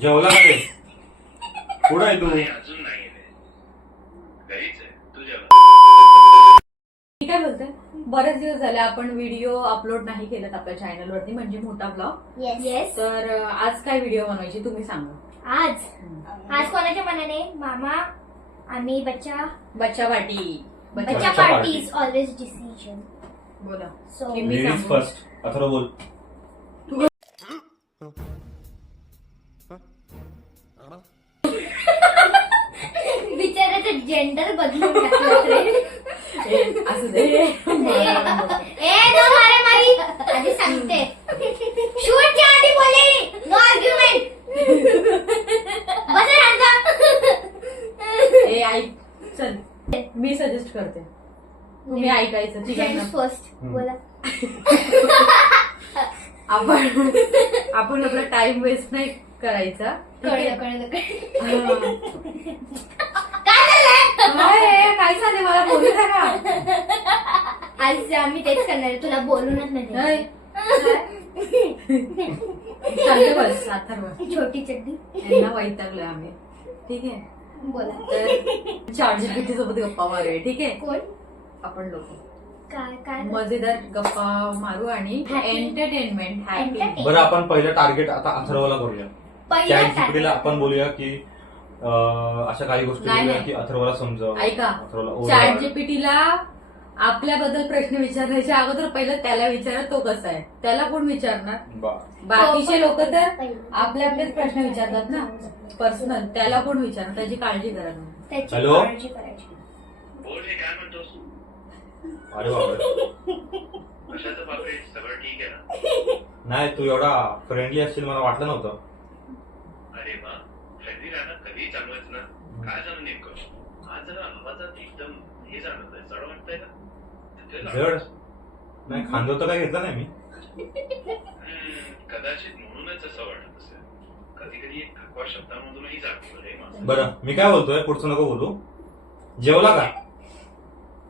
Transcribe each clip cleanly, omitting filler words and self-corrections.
जेवला का रे? कुठं आहे तू? अजून नाही घरीच आहे. तू जेवला? मी काय बोलते, बरेच दिवस झाले आपण व्हिडिओ अपलोड नाही केलेत आपल्या चॅनल वरती, म्हणजे मोठा ब्लॉग. येस. तर आज काय व्हिडिओ बनवायची तुम्ही सांगा. आज कोणाच्या मनाने? मामा, आम्ही बच्चा पार्टी. बच्चा पार्टी इज ऑलवेज डिसिजन. बोला. सो मी लेडीज सांगू. फर्स्ट. अथर्व बोल. बिचाराचं जेंडर बदलून टाकलं रे. असू दे. ए नो मारामारी. आधी सांगते, शूटच्या आधी बोललेली नो आर्ग्युमेंट. बस ए ऐक, चल मी सजेस्ट करते, तुम्ही ऐकायचं. ठीक आहे ना? फर्स्ट बोला. आपण आपला टाइम वेस्ट नाही करायचा. कळलं. काय झाले मला बोलू का? आज आम्ही तेच करणार आहे, तुला बोलूनच नाही. सांगते बस. अथर्व, छोटी चड्डी. यांना वैतागलोय आम्ही. ठीक आहे, बोला. तर ChatGPT सोबत गप्पा मारूया. ठीक आहे, कोण? आपण लोक काय मजेदार गप्पा मारू आणि एंटरटेनमेंट हॅपी. बरं, आपण पहिलं टार्गेट आता अथर्वला करूया. पहिला ChatGPTला आपण बोलूया की अशा काही गोष्टी नाही, बोलूया नाही. की अथर्वला समजावं. ऐका, अथर्वला ChatGPTला आपल्याबद्दल प्रश्न विचारण्याच्या अगोदर पहिलं त्याला विचारा तो कसा आहे. त्याला कोण विचारणार? बाकीचे लोक तर आपले आपलेच प्रश्न विचारतात ना, पर्सनल. त्याला कोण विचारणार? त्याची काळजी करा तुम्ही. त्याची हॅलो? काळजी करायची. बोल रे, काय म्हणतोस? अरे बापरे. कशाचं बापरे, सगळं ठीक आहे ना? नाही, तू एवढा फ्रेंडली असशील मला वाटलं नव्हतं. अरे वा, फ्रेंडली राहणं कधी चांगलंच ना. काय झालं नेमकं? आज जरा आवाजात एकदम हे जाणवतंय, जड वाटतंय का? जड नाही, खांदो तर काय घेतलं नाही मी. कदाचित म्हणूनच असं वाटत असेल. कधी कधी एक थकवा शब्दांमधूनही जातो रे माझं. बरं, मी काय बोलतोय, पुढचं नको बोलू. जेवला का?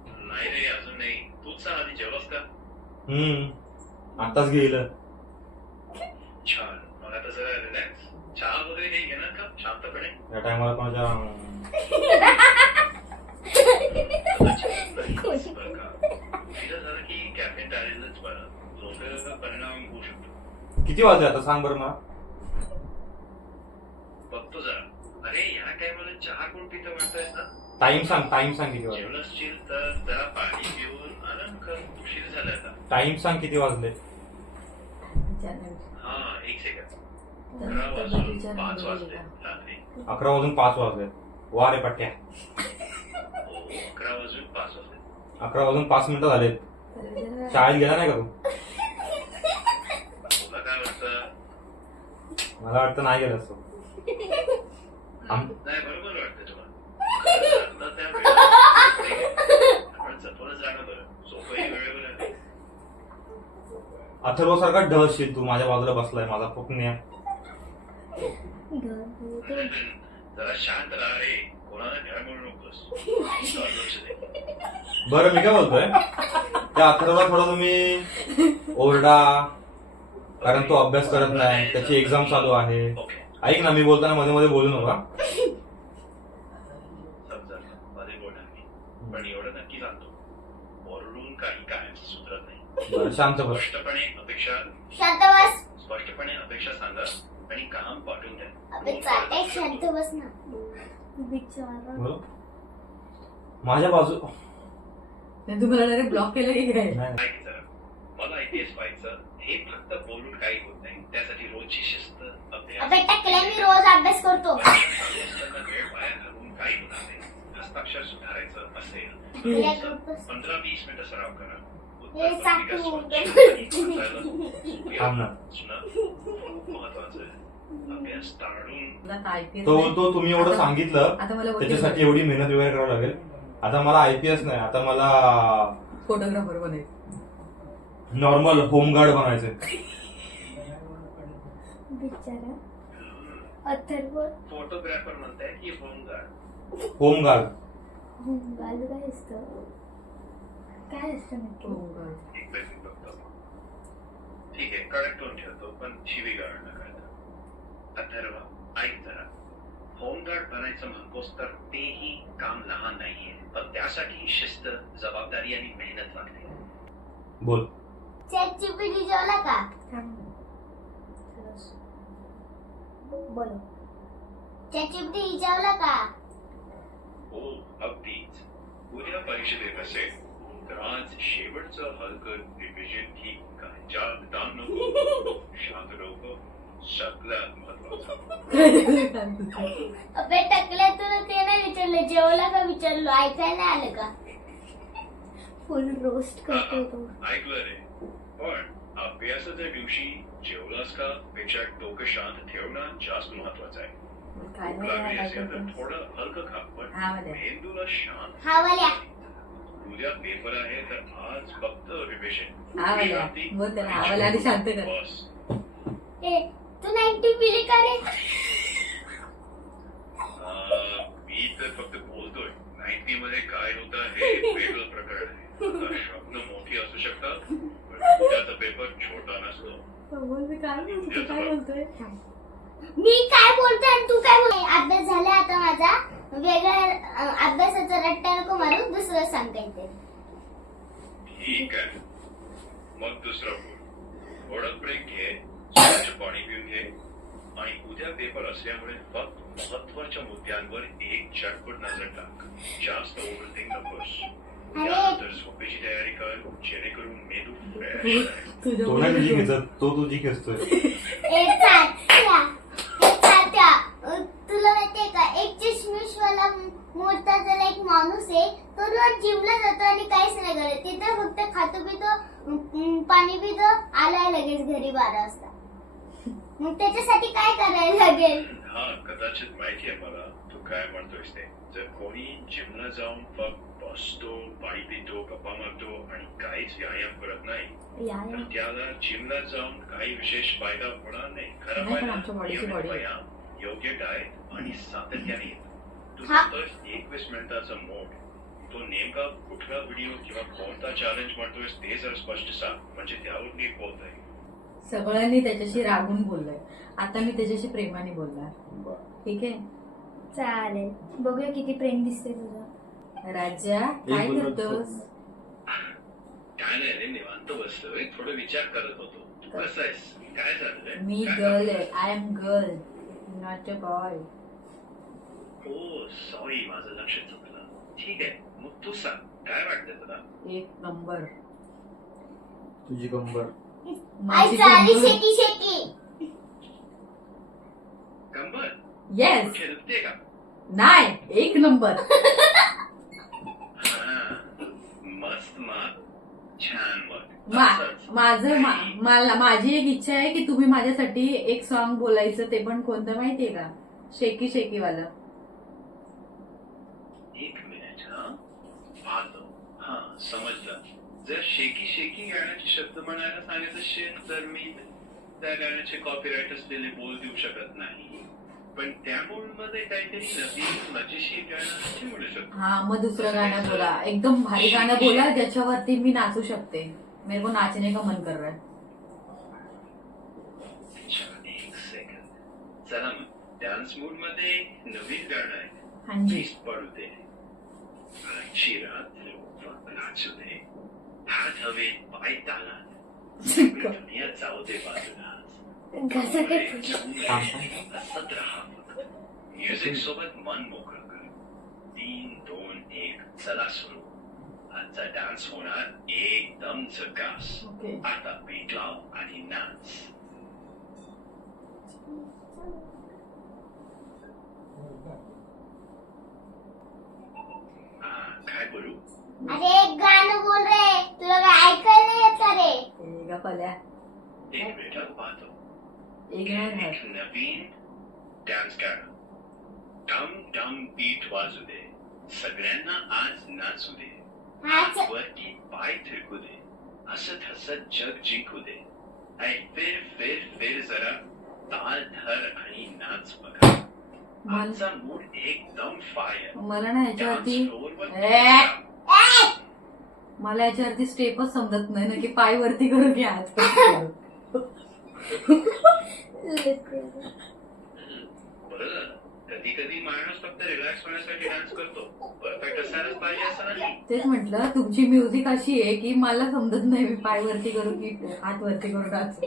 नाही रे, अजून नाही. तूच सांग आधी, जेवलास का? आताच गेलं. छान. मला तर जरा रिलॅक्स चहा वगैरे काही घेणार का शांतपणे? या टायमाला कोणाच्या बरं का? तिथं झालं की कॅफेन टाळेलच बरं. झोपेचा परिणाम होऊ शकतो. किती वाजले आता सांग बरं मला. बघतो जरा. अरे या टायमाला चहा कोण पितं म्हणतायस ना? टाइम सांग किती वाजले. जेवण असशील तर जरा पाणी पिऊन आराम कर. उशीर झाला आता. टाइम सांग किती वाजले. हा, एक सेकंड. 11 वाजून 5 वाजले रात्री. 11 वाजून 5 वाजले. वा रे पट्ट्या. 11 वाजून 5 वाजले. 11 वाजून 5 मिनिटं झालेत. शाळेत गेला नाही का तू? तुला काय वाटतं? मला वाटतं नाही गेला असतो. नाही, बरोबर वाटतं तुला. आता त्या वेळेला आपण जपूनच राहणं बरं. झोपही वेळेवर आहे. अथर्व सारखा ढळशील तू. माझ्या बाजूला बसलाय माझा पुतण्या. जरा शांत राहा रे. कोणाला घ्या म्हणू नकोस. लक्ष दे. बरं, मी काय बोलतोय, त्या अथर्वला थोडं तुम्ही ओरडा, कारण तो अभ्यास करत नाही. त्याची एक्झाम चालू आहे. ओके, ऐक ना, मी बोलताना मध्ये मध्ये बोलू नका. समजा मध्ये बोलणार मी, पण एवढं नक्की सांगतो, ओरडून काही कायमचं सुधरत नाही. बरं, शांत बस. स्पष्टपणे अपेक्षा सांगा आणि काम पाठवून द्या. शांत बस ना. बिचारा. बोलो. माझ्या बाजू तुम्हाला डायरेक्ट ब्लॉक केलं की काय? नाही. ऐक जरा, मला IPS व्हायचं हे फक्त बोलून काही होत नाही. त्यासाठी रोजची शिस्त, अभ्यास, मी रोज अभ्यास करतो. वेळ वाया घालून काही होणार नाही. हस्ताक्षर सुधारायचं असेल 15-20 मिनिटं सराव करा. थांब ना. महत्वाचं आहे. अभ्यास टाळून तो बोलतो तुम्ही एवढं सांगितलं आता मला त्याच्यासाठी एवढी मेहनत वगैरे करावं लागेल. आता मला IPS नाही, आता मला फोटोग्राफर बनायचं. नॉर्मल होमगार्ड बनायचंय. बिचारा अथर्व. फोटोग्राफर म्हणताय की होमगार्ड? होमगार्ड. काय असतं नक्की? एक बेसिक बघतो. ठीक आहे, करेक्ट करून ठेवतो, पण शिवी गाळणं कळतं. अथर्व, होमगार्ड बनायचं म्हणतोस तर तेही काम लहान नाहीये, पण त्यासाठी शिस्त, जबाबदारी आणि मेहनत लागते. बोल. ChatGPT जेवला का? बोलो. ChatGPT जेवला का? हो, अगदीच. उद्या परिषदेत असेल तर आज शेवटचं हलकं रिव्हिजन ठीक का? दाम नको, शांत डोकं, सगळ्यात महत्वाचं. अबे टकल्या तुला ते नाही विचारलं, जेवला का विचारलो, ऐकायला आलं का? फुल रोस्ट करतोय तो. ऐकलं रे, पण अभ्यासाच्या दिवशी जेवलास का पेक्षा डोकं शांत ठेवणं जास्त महत्वाचं आहे. काय भूक लागली असेल तर थोडं हलकं खा, पण हा मध्ये. मेंदूला शांत. हा वाल्या. उद्या पेपर आहे तर आज फक्त रिव्हिजन. हा वाल्या. बोल त्याला हा वाल्या आधी शांत कर. बस. ए, तू 90 पिली का रे? मी तर फक्त बोलतोय. 90 मध्ये काय होतं हे वेगळं प्रकरण आहे. आता स्वप्न मोठी असू शकतात, पण उद्याचा पेपर छोटा नसतो. काय बोलतोय? मी काय बोलते आणि तू काय बोलते? अभ्यास झाला आता माझा. वेगळा अभ्यासाचा रट्टा नको मारू, दुसरं सांग काहीतरी. ठीक आहे, मग दुसरा बोल. थोडं ब्रेक घे, स्वच्छ पाणी पिऊन घे, आणि उद्या पेपर असल्यामुळे फक्त महत्वाच्या मुद्द्यांवर एक झटपट नजर टाक. जास्त ओव्हरथिंक नकोस. त्यानंतर झोपेची तयारी कर, जेणेकरून मेंदू फ्रेश राहील. तो नाही तुझी खेचत, तो तुझी खेचतोय. ए, तात्या, तात्या, तुला माहितीये का, एक चष्मेशवाला मोठाचा एक माणूस आहे. तो रोज जिमला जातो आणि काहीच नाही करत. तिथे फक्त खातो पितो, पाणी पितो, आलाय लगेच घरी 12 वाजता. मग त्याच्यासाठी काय करायला लागेल? हा, कदाचित माहिती आहे मला तू काय म्हणतोयस ते. जर कोणी जिमला जाऊन फक्त बसतो, पाणी पितो, गप्पा मारतो आणि काहीच व्यायाम करत नाही, तर त्याला जिमला जाऊन काही विशेष फायदा होणार नाही. खरं नाही, पण आमच्या पाहिजे बॉडीची बॉडी आहे. व्यायाम, योग्य डाएट आणि सातत्याने येतो. तू हा. फक्त 21 मिनिटाचा मोड, तो नेमका कुठला व्हिडिओ किंवा कोणता चॅलेंज म्हणतोयस ते जर स्पष्ट सांग, म्हणजे त्यावर नीट बोलता येईल. सगळ्यांनी त्याच्याशी रागून बोललंय, आता मी त्याच्याशी प्रेमाने बोलणार. ठीक आहे? चालेल, बघूया किती प्रेम दिसते तुझं. राजा काय करतोस? काय नाही रे, निवांत बसलोय, थोडं विचार करत होतो. तू कसं आहेस? काय झालं? मी गर्ल आहे. I am girl, not a boy. हो, सॉरी, माझं लक्ष चुकलं. ठीक आहे, मग तू सांग, काय वाटतं तुला? एक नंबर. तुझी कंबर. माझी झाली कंबर. शेकी शेकी. कंबर येस. कुठे दुखते का? नाही, एक नंबर. हा, मस्त, मग छान. मग असंच. माझी एक इच्छा आहे की तुम्ही माझ्यासाठी एक सॉन्ग बोलायचं, ते पण कोणतं माहितीये का? शेकी शेकी वाला. एक मिनिट. हा, पाहतो. हा, समजलं. जर शेकी शेकी गाण्याचे शब्द म्हणायला सांगत असेल तर मी त्या गाण्याचे कॉपीराईट असलेले बोल देऊ शकत नाही, पण त्या मध्ये काहीतरी नवीन मजेशीर गाणं निवडू शकतो. हा, मग दुसरं गाणं बोला, एकदम भारी गाणं बोला ज्याच्यावरती मी नाचू शकते. मेरे को नाचने का मन कर रहा है. अच्छा, एक सेकंड. चला मग, डान्स मूड मध्ये नवीन गाणं आहे. हाँ जी. प्लीज पडू दे. आजची रात्र फक्त नाचू दे. हात हवे, पाय तालात. दुनिया जाऊ दे बाजूला. कसं काय? हसत राहा फक्त. म्युझिक सोबत मन मोकळं कर. 3, 2, 1, चला सुरू. आजचा डान्स होणार एकदम झकास. ओके. आता बीट लाव आणि नाच. काय बोलू? अरे एक गाणं बोल रे, तुला काय ऐकायला नाही येत का रे? ए, गप्पाल्या. एक मिनिट पाहतो. एक नंबर. एक नवीन डान्स गाणं. डम डम बीट वाजू दे. सगळ्यांना आज नाचू दे. अच्छा. वरती पाय थिरकू दे. हसत हसत जग जिंकू दे. ऐ फिर फिर फिर जरा ताल धर आणि नाच बघा. आजचा मूड एकदम फायर. मला ना ह्याच्यावरती डान्स फ्लोअरवर ए! मला याच्यावरती स्टेपच समजत नाही ना, की पाय वरती करू की हात वरती करू. बरं, कधी कधी कधी माणूस फक्त रिलॅक्स होण्यासाठी डान्स करतो, परफेक्ट असायलाच पाहिजे असं नाही. तेच म्हटलं तुमची म्युझिक अशी आहे की मला समजत नाही मी पाय वरती करू की हात वरती करू डान्स.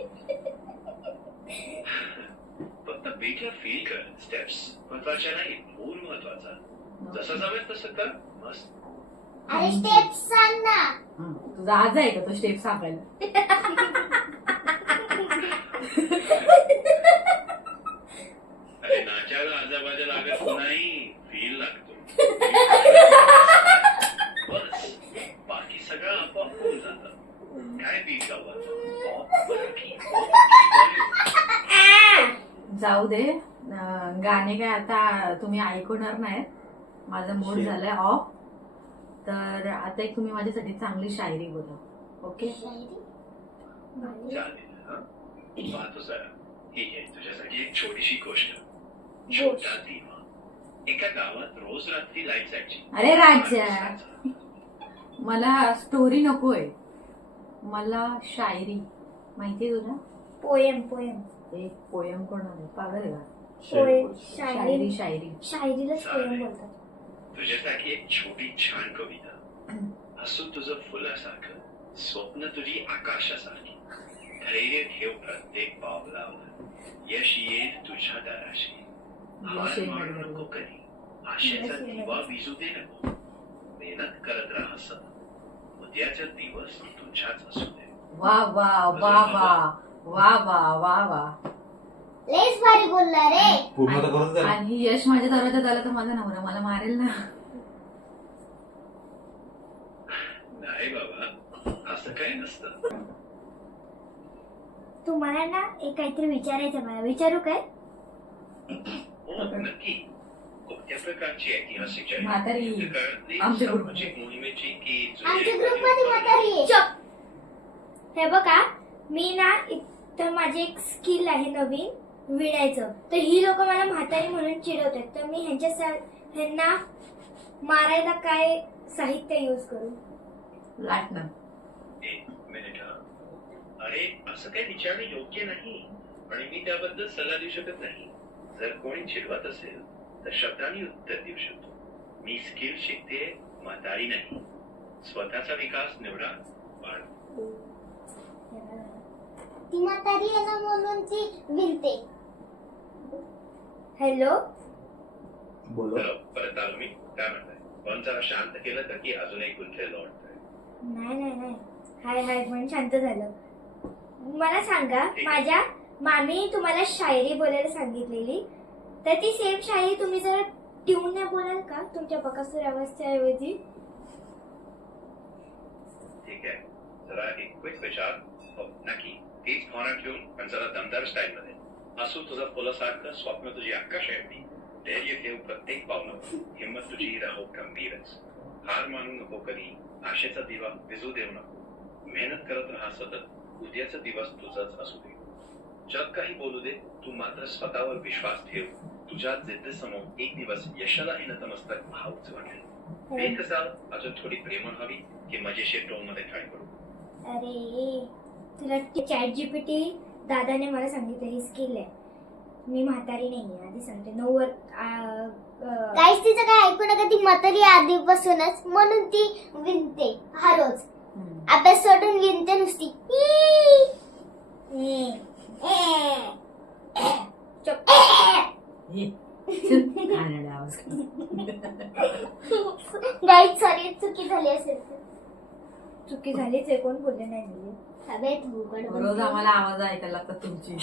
फक्त बीटला फील कर. स्टेप्स महत्वाच्या नाही, मूड महत्वाचा. जसं जमेल तसं कर. मस्त. अरे स्टेप सांग ना. तुझा आज आहे का तो स्टेप सापडायला? अरे नाचायला आजाबाजा लागत नाही, फील लागतो. बस बाकी सगळं आपोआप होऊन जातं. काय बीट गावाचं, पॉप, मराठी, जाऊ दे. गाणे काय आता तुम्ही ऐकवणार नाहीत, माझा मूड झालाय ऑफ. तर आता एक तुम्ही माझ्यासाठी चांगली शायरी बोला. ओके? चालेल. हं? पाहतो जरा. ठीक आहे, तुझ्यासाठी एक छोटीशी गोष्ट. छोटा दिवा. एका गावात रोज रात्री लाईट जायची. अरे राजा, मला स्टोरी नकोय, मला शायरी. माहितीये तुला? पोएम एक पोयम कोणाला पागल आहे का? शायरी शायरी शायरीलाच पोएम बोलतात. तुझ्यासाठी एक छोटी छान कविता. हसून तुझं फुलासारखं, स्वप्न तुझी आकाशासारखी. धैर्य ठेव प्रत्येक पावलावर, यश येईल तुझ्या दाराशी. हार मानू नको कधी, आशेचा दिवा विझू दे नको. मेहनत करत राहा सतत, उद्याचा दिवस तुझ्याच असू दे. वा वा वा वा वा वा वा वा. लेस भारी बोलला रे. पूर्ण तर करून द्या. आणि यश माझ्या दरवाजात आला तर माझा नवरा मला मारेल ना. नाही बाबा, असं काही नसतं. तुम्हाला ना एक काहीतरी विचारायचं मला. विचारू काय? हो नक्की. कोणत्या प्रकारची ऐतिहासिक म्हातारी. युद्ध काळातली आमच्या group सामाजिक मोहिमेची की आमच्या ग्रुप मध्ये म्हातारी आहे. चुप. हे बघा, मी ना इथं माझी एक स्किल आहे नवीन विणायचं. तर ही लोक मला म्हातारी म्हणून चिडवतात. तर मी ह्यांना मारायला काय साहित्य यूज करू? लाटणं. एक मिनिट हा. अरे असं काही विचारणे योग्य नाही आणि मी त्याबद्दल सल्ला देऊ शकत नाही. जर कोणी चिडवत असेल तर शब्दांनी उत्तर देऊ शकतो. मी स्किल शिकते, म्हातारी नाही. स्वतःचा विकास निवडा. बाळ. ती म्हातारी आहे ना म्हणून ती विनते. हॅलो, बोलो. चलो परत आलो मी. काय म्हणताय? पण जरा शांत केलं तर की अजून एक गुंतलेलं वाटतंय. नाही हाय हाय पण शांत झालं. मला सांगा, माझ्या मामी तुम्हाला शायरी बोलायला सांगितलेली, तर ती सेम शायरी तुम्ही जरा ट्यूनने बोलाल का तुमच्या बकासूर आवाजच्या ऐवजी? ठीक आहे, जरा एक क्विक विचार. हो नक्की तीच हॉनर ठेवून पण जरा दमदार स्टाईल मध्ये. असू तुझं फुलासारखं, स्वप्न तुझी आकाश आहे. धैर्य ठेव प्रत्येक पावलावर, हिंमत तुझी राहो खंबीरच. हार मानू नको कधी, आशेचा दिवा विझू देऊ नको. मेहनत करत राहा सतत, उद्याचा दिवस तुझाच असू दे. जग काही बोलू दे, तू मात्र स्वतःवर विश्वास ठेव. तुझ्या जिद्दीसमोर एक दिवस यशालाही नतमस्तक व्हावंच वाटेल. एक अजून थोडी प्रेमळ हवी की मजेशीर टोन मध्ये काय करू? अरे तुला चॅट जीपीटी दादाने मला सांगितलं ही स्किल आहे. मी म्हातारी नाहीये, आधी सांगते. 9 काहीच तिचं काय ऐकू नका. ती म्हातारी आधीपासूनच म्हणून ती विनते. हा रोज अभ्यास सोडून विनते नुसती. गाईड सॉरी, चुकी झाली असेल. चुकी झालीच आहे, कोण बोलले नाही झाली. हवेत उघड रोज आम्हाला आवाज ऐकायला लागतात तुमची.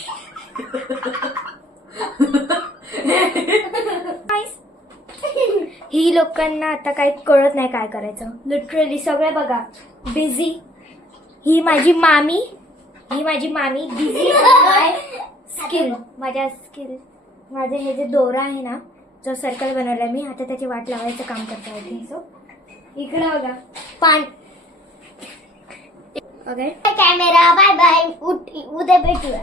ही लोकांना आता काही कळत नाही काय करायचं. लिटरली सगळे बघा बिझी. ही माझी मामी बिझी. स्किल माझे हे जे दोरा आहे ना, जो सर्कल बनवलाय मी, आता त्याची वाट लावायचं काम करता येते. सो इकडे बघा कॅमेरा. Bye bye. उद्या भेटूया.